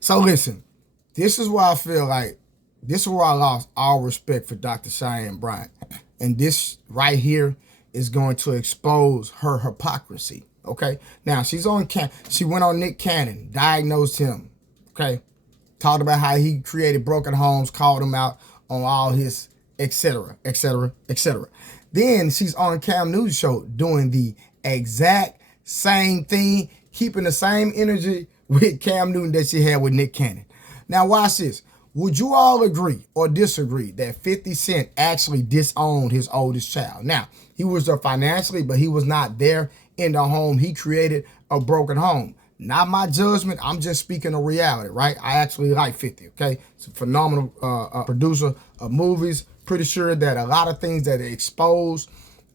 So listen, this is where I feel like, this is where I lost all respect for Dr. Cheyenne Bryant. And this right here is going to expose her hypocrisy. Okay? Now, she went on Nick Cannon, diagnosed him. Okay? Talked about how he created broken homes, called him out on all his etc., etc., etc. Then she's on Cam Newton's show doing the exact same thing, keeping the same energy with Cam Newton that she had with Nick Cannon. Now watch this. Would you all agree or disagree that 50 Cent actually disowned his oldest child? Now, he was there financially, but he was not there in the home. He created a broken home. Not my judgment. I'm just speaking of reality, right? I actually like 50, okay? It's a phenomenal producer of movies. Pretty sure that a lot of things that are exposed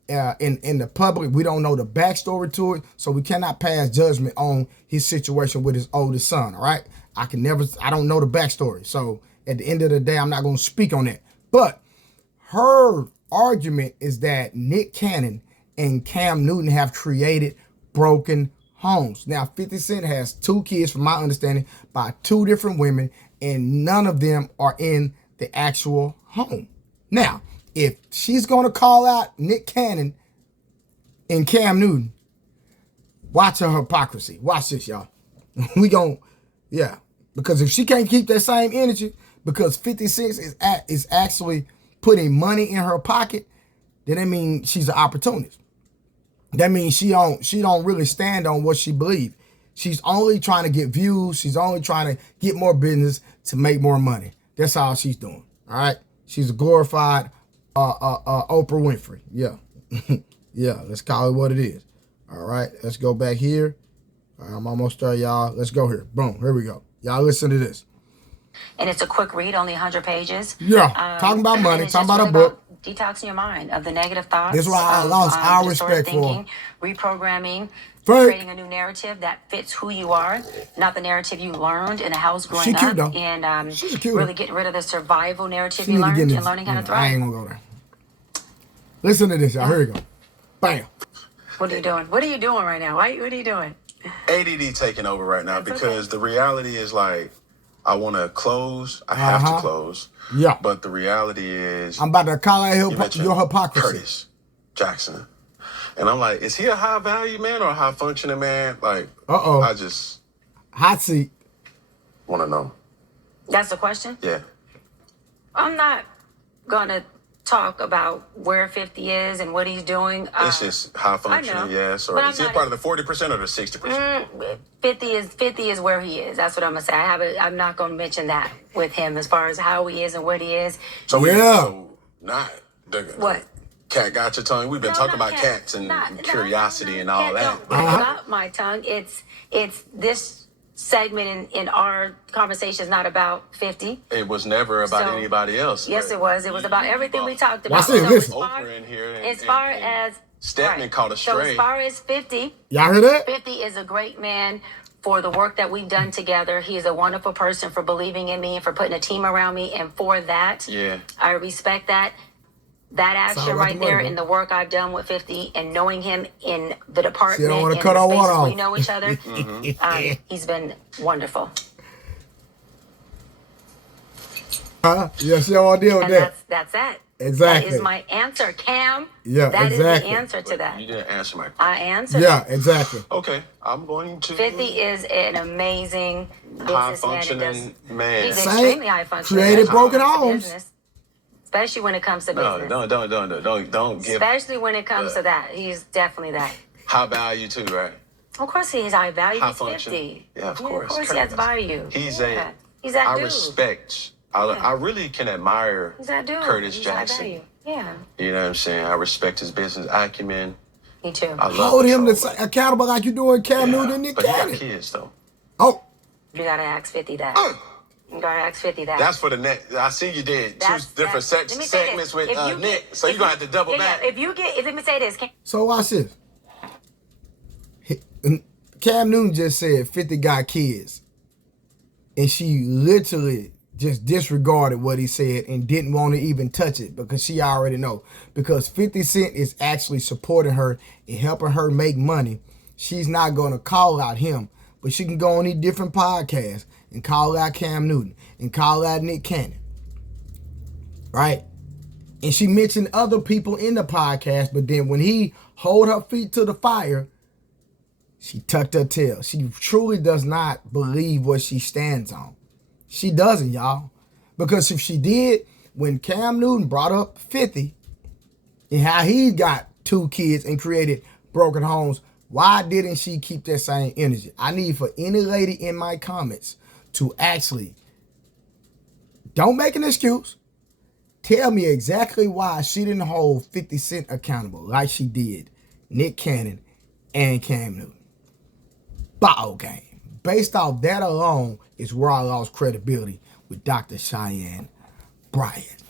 in the public, we don't know the backstory to it, so we cannot pass judgment on his situation with his oldest son, all right? I don't know the backstory, so at the end of the day, I'm not going to speak on that. But her argument is that Nick Cannon and Cam Newton have created broken homes. Now, 50 Cent has 2 kids, from my understanding, by 2 different women, and none of them are in the actual home. Now, if she's going to call out Nick Cannon and Cam Newton, watch her hypocrisy. Watch this, y'all. Yeah. Because if she can't keep that same energy, because 50 Cent is actually putting money in her pocket, then that means she's an opportunist. That means she don't really stand on what she believes. She's only trying to get views. She's only trying to get more business to make more money. That's all she's doing. All right. She's a glorified Oprah Winfrey. Yeah. Yeah. Let's call it what it is. All right. Let's go back here. I'm almost there, y'all. Let's go here. Boom. Here we go. Y'all listen to this. And it's a quick read, only 100 pages. Yeah. Talking about money. Talking about a book. Detoxing your mind of the negative thoughts. That's why I lost all respect for reprogramming, creating a new narrative that fits who you are, not the narrative you learned in a house growing up. Though. And really getting rid of the survival narrative you learned and learning how to thrive. I ain't gonna go there. Listen to this, y'all. Here we go. Bam. What are you doing? What are you doing right now? What are you doing? ADD taking over right now because the reality is like, I want to close. I have to close. Yeah. But the reality is, I'm about to call out your hypocrisy. Curtis Jackson. And I'm like, is he a high value man or a high functioning man? Like, I just hot seat. Want to know. That's the question? Yeah. I'm not going to talk about where 50 is and what he's doing. It's just high functioning, yes. Or is he part of the 40% or the 60%? 50 is where he is. That's what I'm going to say. I'm not going to mention that with him as far as how he is and what he is. So what? Cat got your tongue. We've been talking about cats and curiosity and all that. It's not my tongue. It's this segment in our conversation is not about 50. It was never about anybody else. Yes, it was. It was about everything we talked about. Oprah in here. As far as Stedman caught a stray. So as far as 50, y'all heard that? 50 is a great man for the work that we've done together. He is a wonderful person for believing in me and for putting a team around me. And for that, I respect that. That action right there in the work I've done with 50 and knowing him in the department and the spaces we know each other, he's been wonderful. Yes, you don't want to deal with that. That's it. Exactly. That is my answer, Cam. Yeah, that exactly. That is the answer to that. You didn't answer my question. I answered. Yeah, exactly. Okay, I'm going to. 50 is an amazing high-functioning man. He's extremely high-functioning. Created broken homes. Especially when it comes to business. Don't give. Especially when it comes to that. He's definitely that. High value too, right? Of course he is high value. High He's function. 50. Yeah, of course. Of course he has value. He's that dude. I respect. I really can admire Curtis Jackson. Yeah. You know what I'm saying? I respect his business acumen. Me too. I love hold him accountable like you doing Cam Newton and Nick Cannon. But he got kids though. Oh. You gotta ask 50 that. You gotta ask 50 that. That's for the next. I see you did two different segments with Nick, so you're gonna have to double back. Let me say this. So watch this. Cam Newton just said 50 got kids. And she literally just disregarded what he said and didn't want to even touch it because she already know. Because 50 Cent is actually supporting her and helping her make money. She's not going to call out him. but she can go on these different podcasts and call out Cam Newton and call out Nick Cannon, right? And she mentioned other people in the podcast, but then when he hold her feet to the fire, she tucked her tail. She truly does not believe what she stands on. She doesn't, y'all. Because if she did, when Cam Newton brought up 50 and how he got 2 kids and created broken homes, why didn't she keep that same energy? I need for any lady in my comments to actually, don't make an excuse. Tell me exactly why she didn't hold 50 Cent accountable like she did Nick Cannon and Cam Newton. Ball game. Based off that alone is where I lost credibility with Dr. Cheyenne Bryant.